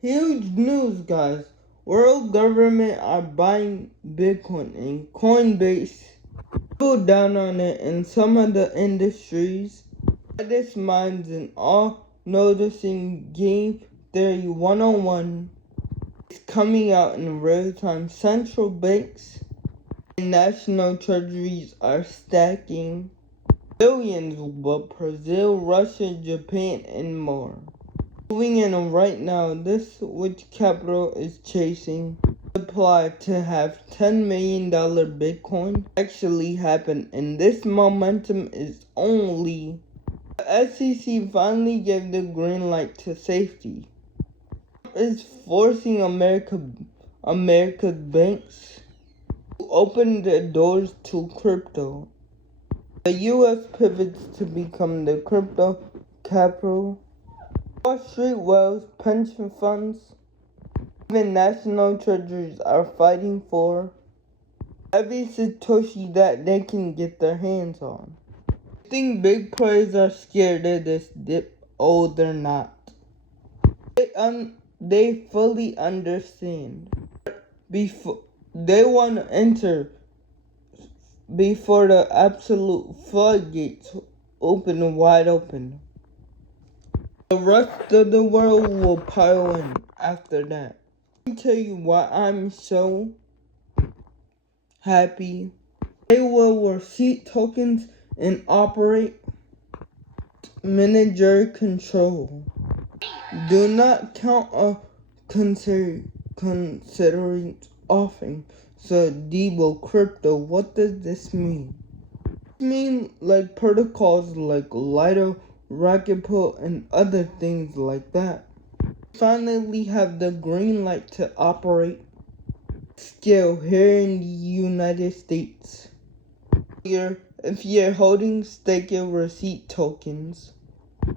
Huge news, guys. World government are buying Bitcoin and Coinbase doubled down on it in some of the industries. This minds an all-noticing game theory 101 is coming out in real time. Central banks and national treasuries are stacking billions with Brazil, Russia, Japan, and more. Moving in right now, this which capital is chasing supply to have $10 million Bitcoin actually happen, and this momentum is only the SEC finally gave the green light to safety. Is forcing America's banks to open the doors to crypto. The US pivots to become the crypto capital. Wall Street Wells pension funds, even national treasuries are fighting for every Satoshi that they can get their hands on. I think big players are scared of this dip. Oh, they're not. They fully understand. Before they want to enter before the absolute floodgates open wide open. The rest of the world will pile in after that. Let me tell you why I'm so happy. They will receipt tokens and operate manager control. Do not count on considering offering Debo crypto. What does this mean? It means like protocols like Lido, Rocket Pool, and other things like that finally have the green light to operate scale here in the United States. If you're holding stake your receipt tokens,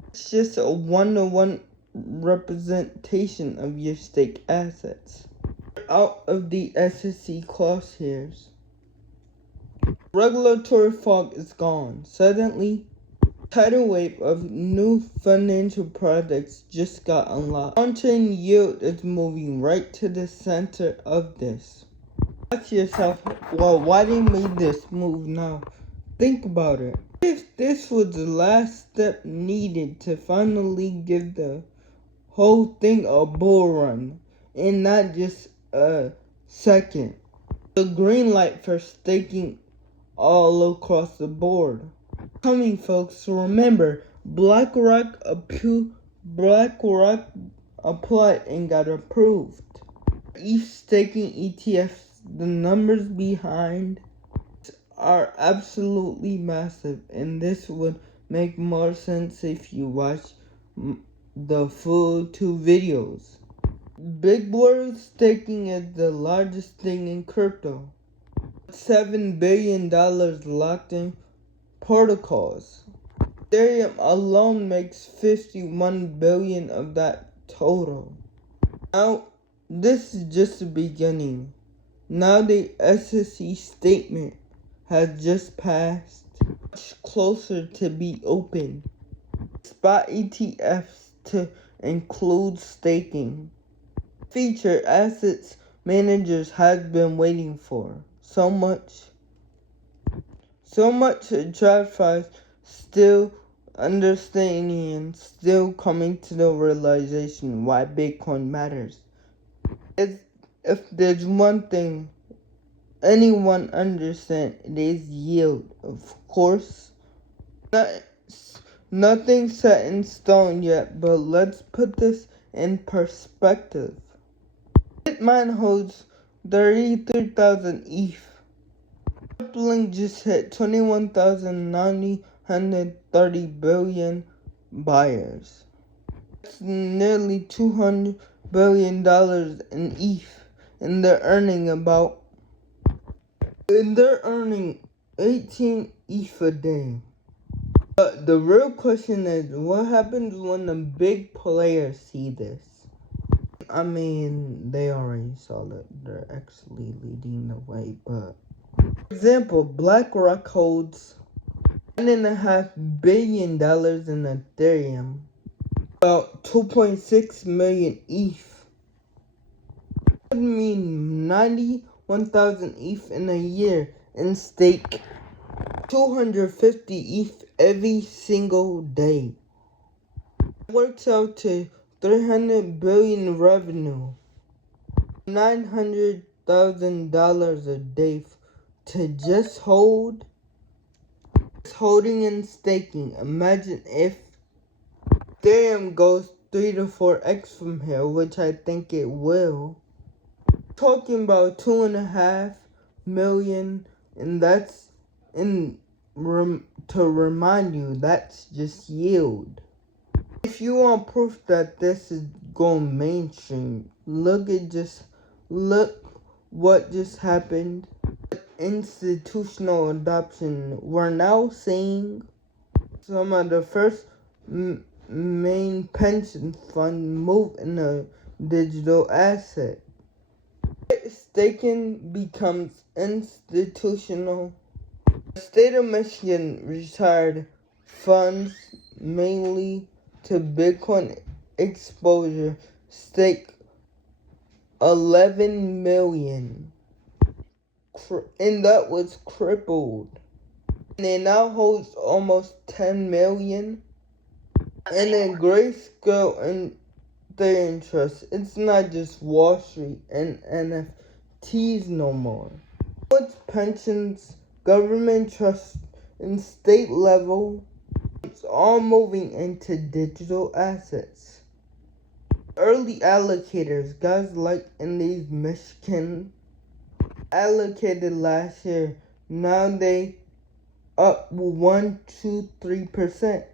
it's just a one-to-one representation of your stake assets. Out of the SEC crosshairs. Regulatory fog is gone. Suddenly, tidal wave of new financial products just got unlocked. On-chain yield is moving right to the center of this. Ask yourself, well, why they made this move now? Think about it. If this was the last step needed to finally give the whole thing a bull run, and not just a second. The green light for staking all across the board. Coming, folks, remember, BlackRock applied and got approved. Each staking ETFs, the numbers behind are absolutely massive, and this would make more sense if you watch the full 2 videos. Big Blur staking is the largest thing in crypto. $7 billion locked in protocols. Ethereum alone makes 51 billion of that total. Now, this is just the beginning. Now the SEC statement has just passed, much closer to be open. Spot ETFs to include staking. Feature assets managers have been waiting for. So much TradFi still understanding and still coming to the realization why Bitcoin matters. If there's one thing anyone understands, it is yield. Of course, nothing set in stone yet, but let's put this in perspective. Bitmain holds 33,000 ETH. Rippling just hit 21,930 billion buyers. That's nearly $200 billion in ETH, and they're earning 18 ETH a day. But the real question is, what happens when the big players see this? I mean, they already saw that they're actually leading the way, but for example, BlackRock holds $1.5 billion in Ethereum, about 2.6 million ETH, would mean 91,000 ETH in a year and stake 250 ETH every single day. It works out to 300 billion revenue, $900,000 a day to just holding and staking. Imagine if Ethereum goes 3 to 4x from here, which I think it will. Talking about 2.5 million, and that's to remind you, that's just yield. If you want proof that this is going mainstream, look what just happened. Institutional adoption. We're now seeing some of the first main pension fund move in a digital asset. Staking becomes institutional. The state of Michigan retired funds mainly to Bitcoin exposure, stake 11 million, and that was crippled. And it now holds almost 10 million. And then Grayscale and Ethereum Trust. It's not just Wall Street and NFTs no more. It's pensions, government trust, and state level. It's all moving into digital assets. Early allocators, guys like in these Michigan, allocated last year. Now they up 1, 2, 3%.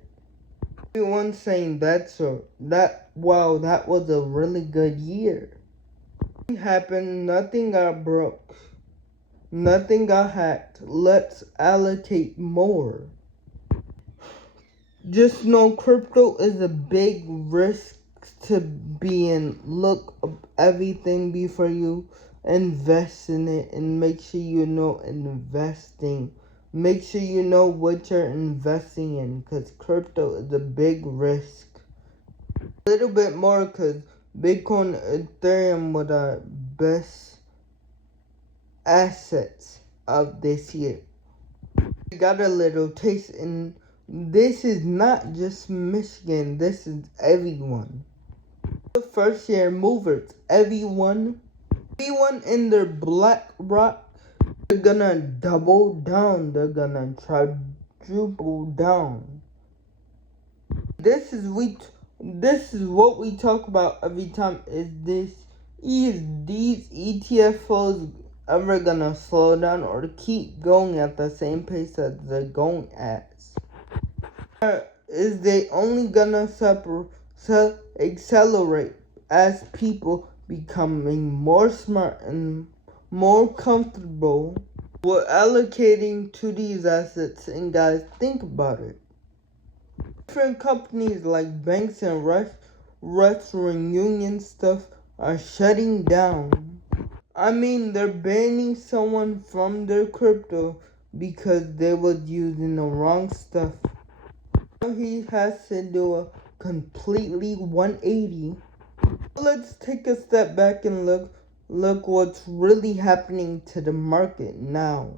Everyone's saying wow, that was a really good year. Nothing happened, nothing got broke, nothing got hacked. Let's allocate more. Just know crypto is a big risk to be in. Look up everything before you invest in it, and make sure you know investing. Make sure you know what you're investing in, because crypto is a big risk. A little bit more because Bitcoin and Ethereum were the best assets of this year. We got a little taste, and this is not just Michigan, this is everyone. The first year movers, everyone in their BlackRock, they're gonna double down, they're gonna quadruple down. This is what we talk about every time. Is these ETF flows ever gonna slow down or keep going at the same pace as they're going at? Is they only gonna accelerate as people becoming more smart and more comfortable with allocating to these assets? And guys, think about it. Different companies like banks and restaurant union stuff are shutting down. I mean, they're banning someone from their crypto because they was using the wrong stuff. Now he has to do a completely 180. Let's take a step back and look what's really happening to the market now.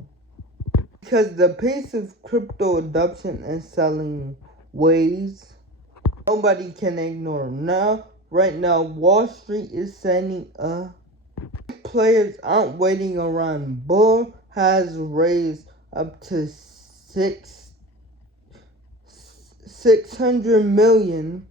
Because the pace of crypto adoption and selling ways nobody can ignore. Right now, Wall Street is sending players aren't waiting around. Bull has raised up to $600 million